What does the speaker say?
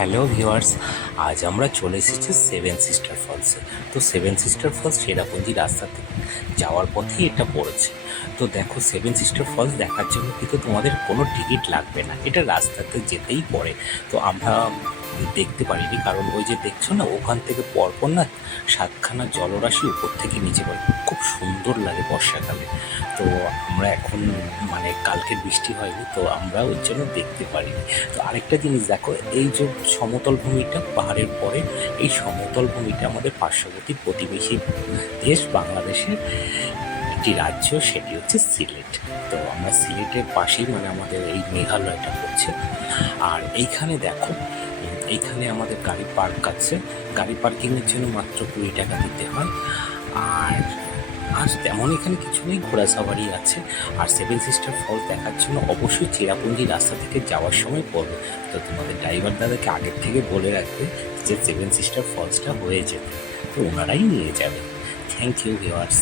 Hello viewers, আজ আমরা চলে এসেছি সেভেন সিস্টার ফলসে। তো সেভেন সিস্টার ফলস চেরাপুঞ্জি রাস্তা থেকে যাওয়ার পথেই এটা পড়েছে। তো দেখো, সেভেন সিস্টার ফলস দেখার জন্য কিন্তু তোমাদের কোনো টিকিট লাগবে না, এটা রাস্তাতে যেতেই পড়ে। তো আমরা দেখতে পারিনি, কারণ ওই যে দেখছো না, ওখান থেকে পরপর না সাতখানা জলরাশি উপর থেকে নিচে পড়ে, খুব সুন্দর লাগে বর্ষাকালে। তো আমরা এখন কালকে বৃষ্টি হয়নি, তো আমরা ওই জন্য দেখতে পারিনি। তো আরেকটা জিনিস দেখো, এই যে সমতল ভূমিটা পাহাড়ের পরে, এই সমতল ভূমিটা আমাদের পার্শ্ববর্তী প্রতিবেশী দেশ বাংলাদেশের একটি রাজ্য, সেটি হচ্ছে সিলেট। তো আমরা সিলেটের পাশেই আমাদের এই মেঘালয়টা পড়ছে। আর এইখানে দেখো, এইখানে আমাদের গাড়ি পার্ক আছে, গাড়ি পার্কিংয়ের জন্য মাত্র 20 টাকা দিতে হয়। আর আর তেমন এখানে কিছু নেই, ঘোড়া সাওয়ারি আছে। আর সেভেন সিস্টার ফলস দেখার জন্য অবশ্যই চেরাপুঞ্জি রাস্তা থেকে যাওয়ার সময় পড়বে। তো তোমাদের ড্রাইভার দাদাকে আগের থেকে বলে রাখবে যে সেভেন সিস্টার ফলসটা হয়ে যেতে, তো ওনারাই নিয়ে যাবে। Thank you viewers.